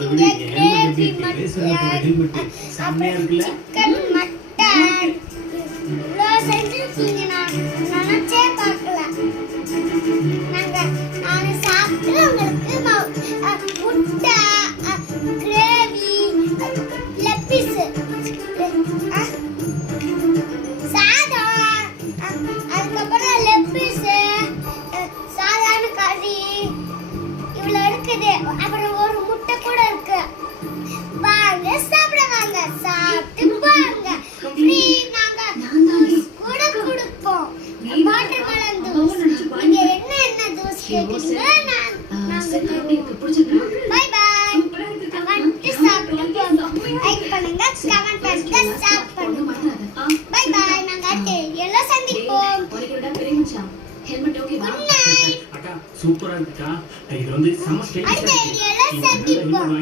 இருக்கீங்க gravy mutton chicken mutton இவ்வளோ செஞ்சிருக்கீங்க நான் நினைச்சே பார்க்கல நான் சாப்பிட்டு உங்களுக்கு முட்டை கிரேவி லெப்பிஸ் சாதம் அதுக்கப்புறம் லெப்பிஸ் சாதாரண கறி இவ்வளோ இருக்குது அப்புறம் ஒரு முட்டை கூட இருக்கு வாங்க சாப்பிட வாங்க சாப்பிட்டு போங்க ஃப்ரீ நாங்க கூட கொடுப்போம் வாட்டர் மெலன் ஜூஸ் நீங்க என்ன ஜூஸ் கேக்குறீங்க பை பை வந்து சாப்பிட்டு போங்க லைக் பண்ணுங்க கமெண்ட் பண்ணுங்க ஷேர் பண்ணுங்க பை பை நாங்க எல்லாம் சந்திப்போம் அக்கா சூப்பரா இருக்கா இது வந்து சம ஸ்டைல் அடுத்த வீடியோல சந்திப்போம்